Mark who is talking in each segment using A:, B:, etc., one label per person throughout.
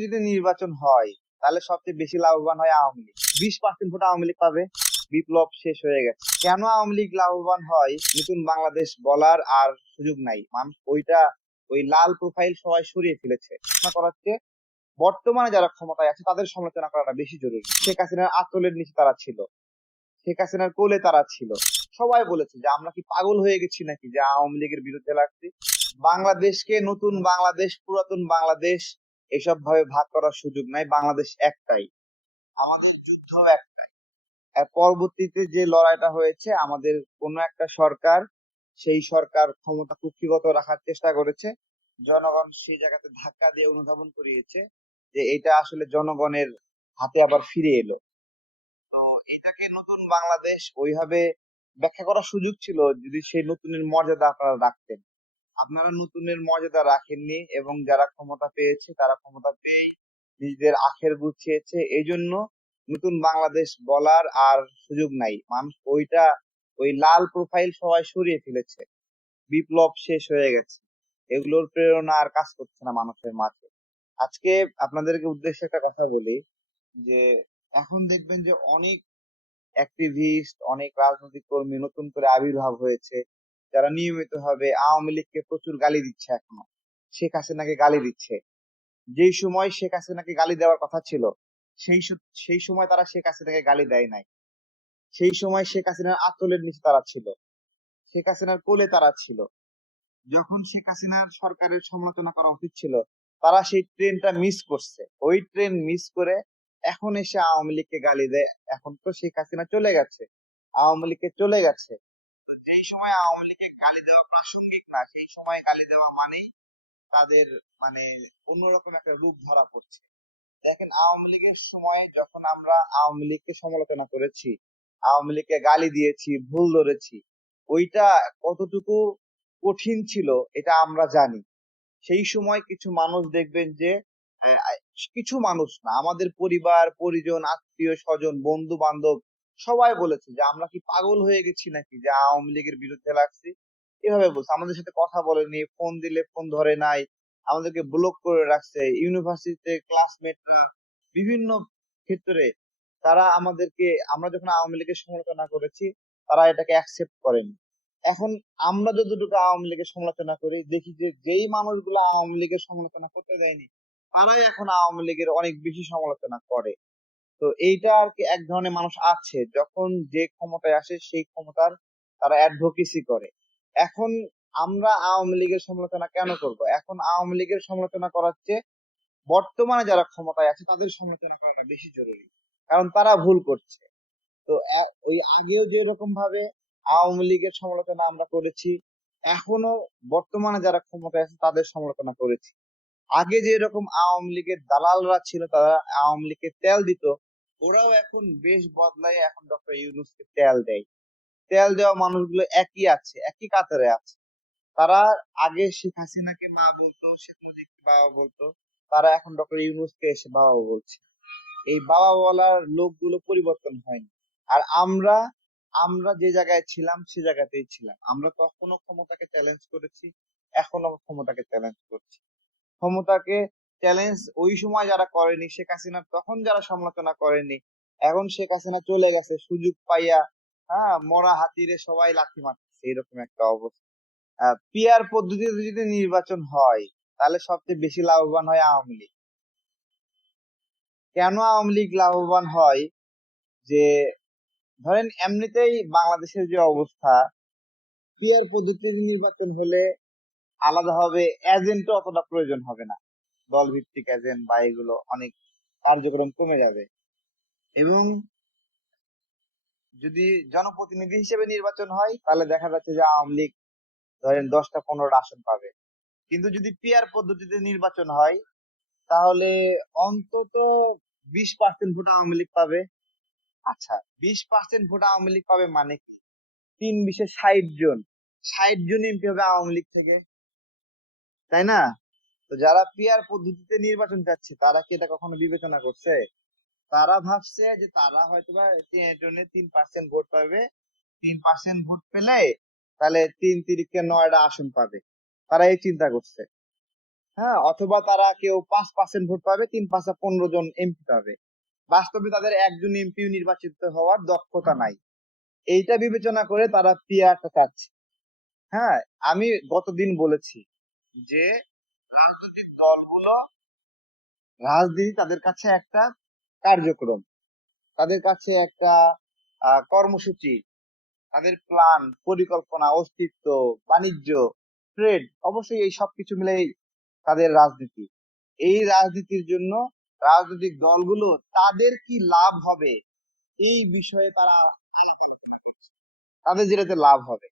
A: যদি নির্বাচন হয়, তাহলে সবচেয়ে বেশি লাভবান হয় আওয়ামী লীগ। বিশ পার্সেন্ট ভোট আওয়ামী লীগ পাবে। বিপ্লব শেষ হয়ে গেছে। কেন আওয়ামী লীগ লাভবান হয়? নতুন বাংলাদেশ বলার আর সুযোগ নাই। মানুষ ওইটা, ওই লাল প্রোফাইল সবাই সরিয়ে ফেলেছে। করাচ্ছে, বর্তমানে যারা ক্ষমতায় আছে, তাদের সমালোচনা করাটা বেশি জরুরি। শেখ হাসিনার আঁচলের নিচে তারা ছিল। শেখ হাসিনার কোলে তারা ছিল। সবাই বলেছে যে, আমরা কি পাগল হয়ে গেছি নাকি? যে আওয়ামী লীগের বিরুদ্ধে লাগছি? বাংলাদেশকে নতুন বাংলাদেশ, পুরাতন বাংলাদেশ এসব ভাবে ভাগ করার সুযোগ নাই, বাংলাদেশ একটাই। আমাদের যুদ্ধ একটাই। পরবর্তীতে যে লড়াইটা হয়েছে, আমাদের কোন একটা সরকার সেই সরকার ক্ষমতা কুক্ষিগত রাখার চেষ্টা করেছে। জনগণ সেই জায়গাতে ধাক্কা দিয়ে অনুধাবন করিয়েছে যে এটা আসলে জনগণের হাতে আবার ফিরে এলো। তো এটাকে নতুন বাংলাদেশ ওইভাবে ব্যাখ্যা করার সুযোগ ছিল যদি সেই নতুনের মর্যাদা আপনারা রাখতেন। আপনারা নতুনের মর্যাদা রাখেননি এবং যারা ক্ষমতা পেয়েছে, তারা ক্ষমতা পেয়ে নিজেদের আখের গুছিয়েছে। এই জন্য নতুন বাংলাদেশ বলার আর সুযোগ নাই। মানুষ ওইটা, ওই লাল প্রোফাইল সবাই সরিয়ে ফেলেছে। বিপ্লব শেষ হয়ে গেছে। এগুলোর প্রেরণা আর কাজ করছে না মানুষের মাঝে। আজকে আপনাদেরকে উদ্দেশ্যে একটা কথা বলি যে, এখন দেখবেন যে অনেক অ্যাক্টিভিস্ট অনেক রাজনৈতিক কর্মী নতুন করে আবির্ভাব হয়েছে। যারা নিয়মিত ভাবে আওয়ামী লীগকে প্রচুর গালি দিচ্ছে এখনও। শেখ হাসিনাকে গালি দিচ্ছে। যেই সময় শেখ হাসিনাকে গালি দেওয়ার কথা ছিল, সেই সেই সময় তারা শেখ হাসিনাকে গালি দেয় নাই। সেই সময় শেখ হাসিনার আঁচলের নিচে তারা ছিল। শেখ হাসিনার কোলে তারা ছিল। যখন শেখ হাসিনার সরকারের সমালোচনা করা উচিত ছিল, তারা সেই ট্রেনটা মিস করছে। ওই ট্রেন মিস করে এখন এসে আওয়ামী লীগকে গালি দেয়। এখন তো শেখ হাসিনা চলে গেছে। আওয়ামী লীগকে চলে গেছে। যেই সময় আওয়ামী লীগকে গালি দেওয়া প্রাসঙ্গিক না, সেই সময় গালি দেওয়া মানেই তাদের মানে অন্যরকম একটা রূপ ধরা পড়ছে। দেখেন, আওয়ামী লীগের সময় যখন আমরা আওয়ামী লীগকে সমালোচনা করেছি, আওয়ামী লীগকে গালি দিয়েছি, ভুল ধরেছি, ওইটা কতটুকু কঠিন ছিল এটা আমরা জানি। সেই সময় কিছু মানুষ দেখবেন যে কিছু মানুষ না, আমাদের পরিবার, পরিজন, আত্মীয়, স্বজন বন্ধু বান্ধব সবাই বলেছে যে, আমরা কি পাগল হয়ে গেছি নাকি যে আওয়ামী লীগের বিরুদ্ধে লাগছি? এভাবে বলছে। আমাদের সাথে কথা বলেনি, ফোন দিলে ফোন ধরে নাই, আমাদেরকে ব্লক করে রাখছে। ইউনিভার্সিটিতে ক্লাসমেটরা বিভিন্ন ক্ষেত্রে তারা আমাদেরকে, আমরা যখন আওয়ামী লীগের সমালোচনা করেছি, তারা এটাকে অ্যাকসেপ্ট করেনি। এখন আমরা যতটুকু আওয়ামী লীগের সমালোচনা করি, দেখি যে যেই মানুষগুলো আওয়ামী লীগের সমালোচনা করতে দেয়নি, তারাই এখন আওয়ামী লীগের অনেক বেশি সমালোচনা করে। তো এইটা আর কি এক ধরনের মানুষ আছে, যখন যে ক্ষমতায় আসে সেই ক্ষমতার তারা অ্যাডভোকেসি করে। এখন আমরা আওয়ামী লীগের সমালোচনা কেন করব? এখন আওয়ামী লীগের সমালোচনা করার চেয়ে বর্তমানে যারা ক্ষমতায় আছে তাদের সমালোচনা করাটা বেশি জরুরি, কারণ তারা ভুল করছে। তো ওই আগেও যেরকম ভাবে আওয়ামী লীগের সমালোচনা আমরা করেছি, এখনও বর্তমানে যারা ক্ষমতায় আছে তাদের সমালোচনা করেছি। আগে যেরকম আওয়ামী লীগের দালালরা ছিল তারা আওয়ামী লীগকে তেল দিত ওরাও এখন বেশ বদলায়। এখন ডক্টর ইউনুসকে তেল দেয়। তেল দেওয়া মানুষগুলো একই আছে, একই কাতারে আছে। তারা আগে শেখ হাসিনাকে মা বলতো, শেখ মুজিবকে বাবা বলতো। তারা এখন ডক্টর ইউনুসকে এসে বাবা বলছে। এই বাবা বলার লোকগুলো পরিবর্তন হয়নি। আর আমরা আমরা যে জায়গায় ছিলাম, সে জায়গাতেই ছিলাম। আমরা তখনও ক্ষমতাকে চ্যালেঞ্জ করেছি, এখনও ক্ষমতাকে চ্যালেঞ্জ করছি। ক্ষমতাকে চ্যালেঞ্জ ওই সময় যারা করেনি, শেখ হাসিনা তখন যারা সমালোচনা করেনি, এখন শেখ হাসিনা চলে গেছে, সুযোগ পাইয়া হ্যাঁ মরা হাতিরে সবাই লাথি মারতেছে, এরকম একটা অবস্থা। পিয়ার পদ্ধতিতে যদি নির্বাচন হয়, তাহলে সবচেয়ে বেশি লাভবান হয় আওয়ামী লীগ। কেন আওয়ামী লীগ লাভবান হয়? যে, ধরেন এমনিতেই বাংলাদেশের যে অবস্থা পিয়ার পদ্ধতিতে নির্বাচন হলে আলাদা আলাদাভাবে এজেন্টও অতটা প্রয়োজন হবে না। দল ভিত্তিক এজেন্ট বা এগুলো অনেক কার্যক্রম কমে যাবে। এবং যদি জনপ্রতিনিধি হিসেবে নির্বাচন হয়, তাহলে দেখা যাচ্ছে যে আওয়ামী লীগ ধরেন দশটা পনেরোটা আসন পাবে। কিন্তু যদি পিয়ার পদ্ধতিতে নির্বাচন হয়, তাহলে অন্তত বিশ পার্সেন্ট ভোট আওয়ামী লীগ পাবে। আচ্ছা বিশ পার্সেন্ট ভোট আওয়ামী লীগ পাবে মানে? তিন বিশে ষাট জন। ষাট জন এমপি হবে আওয়ামী লীগ থেকে। তাই না? তো যারা পিয়ার পদ্ধতিতে নির্বাচন চাচ্ছে, তারা কি এটা কখনো বিবেচনা করছে? তারা ভাবছে যে তারা হয়তোবা জনে তিন পার্সেন্ট ভোট পাবে। তিন পার্সেন্ট ভোট পেলে তাহলে তিন তিরিখে নয়টা আসন পাবে। তারা এই চিন্তা করছে। হ্যাঁ অথবা তারা কেউ পাঁচ পার্সেন্ট ভোট পাবে, তিন পাঁচটা পনেরো জন এমপি পাবে। বাস্তবে তাদের একজন এমপি নির্বাচিত হওয়ার দক্ষতা নাই। এইটা বিবেচনা করে তারা পিয়ারটা চাচ্ছে। হ্যাঁ আমি গতদিন বলেছি যে রাজনৈতিক দলগুলো রাজনীতি তাদের কাছে একটা কার্যক্রম। তাদের কাছে একটা কর্মসূচি। তাদের প্ল্যান পরিকল্পনা, অস্তিত্ব, বাণিজ্য ট্রেড অবশ্যই এই সবকিছু মিলেই তাদের রাজনীতি। এই রাজনীতির জন্য রাজনৈতিক দলগুলো তাদের কি লাভ হবে, এই বিষয়ে তারা, তাদের যেটাতে লাভ হবে।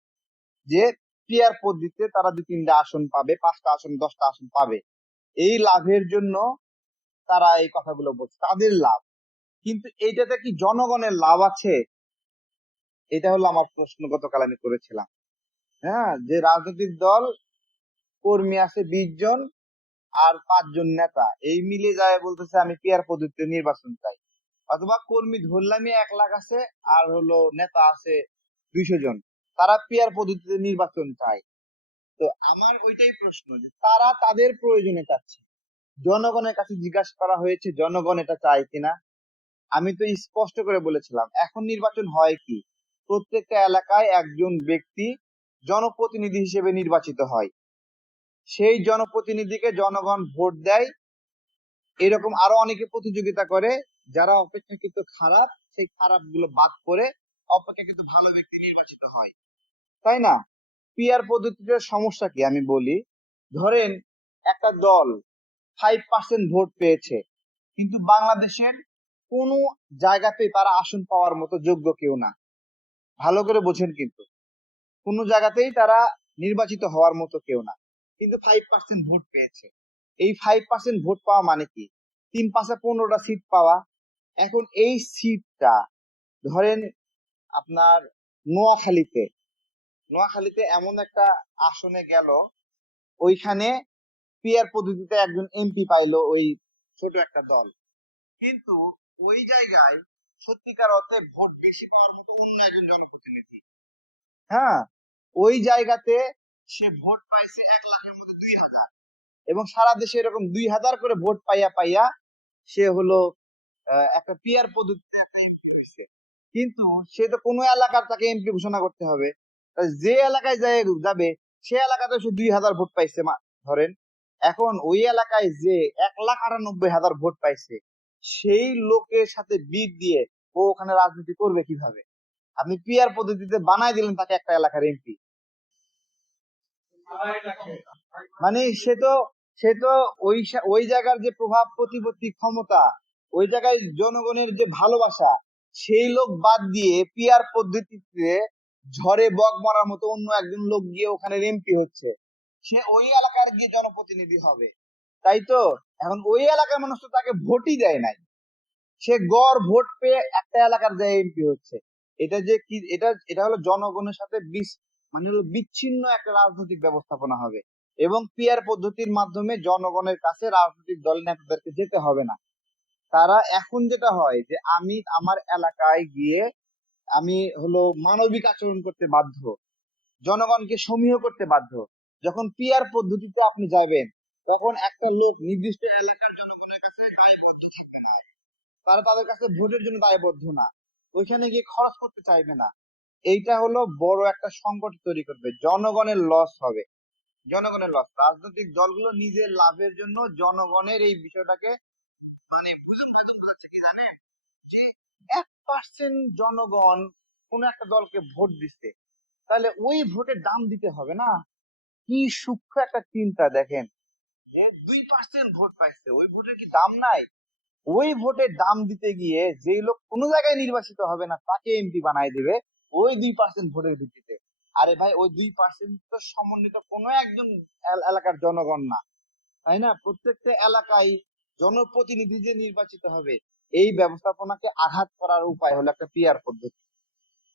A: যে পিয়ার পদ্ধতিতে তারা দুই তিনটা আসন পাবে, পাঁচটা আসন, দশটা আসন পাবে। এই লাভের জন্য তারা এই কথাগুলো বলছে। তাদের লাভ। কিন্তু এইটাতে কি জনগণের লাভ আছে? এটা হলো আমার প্রশ্ন গতকাল আমি করেছিলাম। হ্যাঁ যে রাজনৈতিক দল কর্মী আছে বিশ জন আর পাঁচজন নেতা। এই মিলে যায় বলতেছে আমি পিয়ার পদ্ধতিতে নির্বাচন চাই। অথবা কর্মী ধরলামই এক লাখ আছে আর হলো নেতা আছে দুইশো জন। তারা পিয়ার পদ্ধতিতে নির্বাচন চায়। তো আমার ওইটাই প্রশ্ন যে তারা তাদের প্রয়োজনে চাচ্ছে। জনগণের কাছে জিজ্ঞাসা করা হয়েছে, জনগণ এটা চায় কিনা? আমি তো স্পষ্ট করে বলেছিলাম, এখন নির্বাচন হয় কি? প্রত্যেকটা এলাকায় একজন ব্যক্তি জনপ্রতিনিধি হিসেবে নির্বাচিত হয়। সেই জনপ্রতিনিধিকে জনগণ ভোট দেয়। এরকম আরও অনেকে প্রতিযোগিতা করে, যারা অপেক্ষাকৃত খারাপ, সেই খারাপগুলো বাদ করে অপেক্ষাকৃত ভালো ব্যক্তি নির্বাচিত হয়। তাই না? পিয়ার পদ্ধতিতে সমস্যা কি? আমি বলি, ধরেন একটা দল ফাইভ পার্সেন্ট ভোট পেয়েছে, কিন্তু বাংলাদেশের কোনো জায়গাতে তারা আসন পাওয়ার মতো যোগ্য কেউ না। ভালো করে বোঝেন কিন্তু। কোনো জায়গাতেই তারা নির্বাচিত হওয়ার মতো কেউ না, কিন্তু ফাইভ পার্সেন্ট ভোট পেয়েছে। এই ফাইভ পার্সেন্ট ভোট পাওয়া মানে কি? তিন পাশে পনেরোটা সিট পাওয়া। এখন এই সিটটা ধরেন আপনার নোয়াখালীতে নোয়াখালীতে এমন একটা আসনে গেল, ওইখানে পিয়ার পদ্ধতিতে একজন এমপি পাইলো ওই ছোট একটা দল। কিন্তু ওই জায়গায় সত্যিকার অর্থে ভোট বেশি পাওয়ার মতো অন্য একজন জনপ্রতিনিধি। হ্যাঁ ওই জায়গাতে সে ভোট পাইছে এক লাখের মধ্যে দুই হাজার। এবং সারা দেশে এরকম দুই হাজার করে ভোট পাইয়া পাইয়া সে হলো একটা পিয়ার পদ্ধতিতে কিন্তু সে তো কোনো এলাকার তাকে এমপি ঘোষণা করতে হবে। যে এলাকায় যায় যাবে, সে এলাকাতে সে দুই হাজার ভোট পাইছে ধরেন। এখন ওই এলাকায় যে এক লাখ আটানব্বই হাজার ভোট পাইছে, সেই লোকের সাথে বিট দিয়ে ও ওখানে রাজনীতি করবে কীভাবে? আপনি পিয়ার পদ্ধতিতে বানাই দিলেন তাকে একটা এলাকার এমপি মানে সে তো সে তো ওই ওই জায়গার যে প্রভাব প্রতিপত্তি ক্ষমতা, ওই জায়গায় জনগণের যে ভালোবাসা, সেই লোক বাদ দিয়ে পিয়ার পদ্ধতিতে ঝড়ে বক মারার মতো অন্য একজন লোক গিয়ে ওখানে এমপি হচ্ছে। সে ওই এলাকার গিয়ে জনপ্রতিনিধি হবে। তাই তো? এখন ওই এলাকার মানুষ তো তাকে ভোটই দেয় নাই। সে গড় ভোট পেয়ে একটা এলাকার যায় এমপি হচ্ছে। এটা যে কি, এটা এটা হলো জনগণের সাথে বিস মানে বিচ্ছিন্ন একটা রাজনৈতিক ব্যবস্থাপনা হবে। এবং পিয়ার পদ্ধতির মাধ্যমে জনগণের কাছে রাজনৈতিক দল নেতাদেরকে যেতে হবে না। তারা এখন যেটা হয় যে আমি আমার এলাকায় গিয়ে আমি হলো মানবিক আচরণ করতে বাধ্য, জনগণকে সমীহ করতে বাধ্য। যখন পিয়ার পদ্ধতিতে আপনি যাবেন, তখন একটা লোক নির্দিষ্ট এলাকার জনগণের কাছে দায়বদ্ধ থাকবে না। তারা তাদের কাছে ভোটের জন্য দায়বদ্ধ না। ওইখানে গিয়ে খরচ করতে চাইবে না। এইটা হলো বড় একটা সংকট তৈরি করবে। জনগণের লস হবে। জনগণের লস রাজনৈতিক দলগুলো নিজের লাভের জন্য জনগণের এই বিষয়টাকে মানে কি এক পার্সেন্ট জনগণ কোন একটা দলকে ভোট দিচ্ছে, তাহলে ওই ভোটের দাম দিতে হবে না? কি সূক্ষ্ম একটা চিন্তা দেখেন। যে দুই পার্সেন্ট ভোট পাইছে, ওই ভোটের কি দাম নাই? ওই ভোটের দাম দিতে গিয়ে যেই লোক কোনো জায়গায় নির্বাচিত হবে না, তাকে এমপি বানাই দিবে, ওই দুই পার্সেন্ট ভোটের ভিত্তিতে। আরে ভাই, ওই দুই পার্সেন্ট তো সমন্বিত কোনো একজন এলাকার জনগণ না। তাই না? প্রত্যেকটা এলাকায় জনপ্রতিনিধি যে নির্বাচিত হবে এই ব্যবস্থাপনাকে আঘাত করার উপায় হলো একটা পিয়ার পদ্ধতি।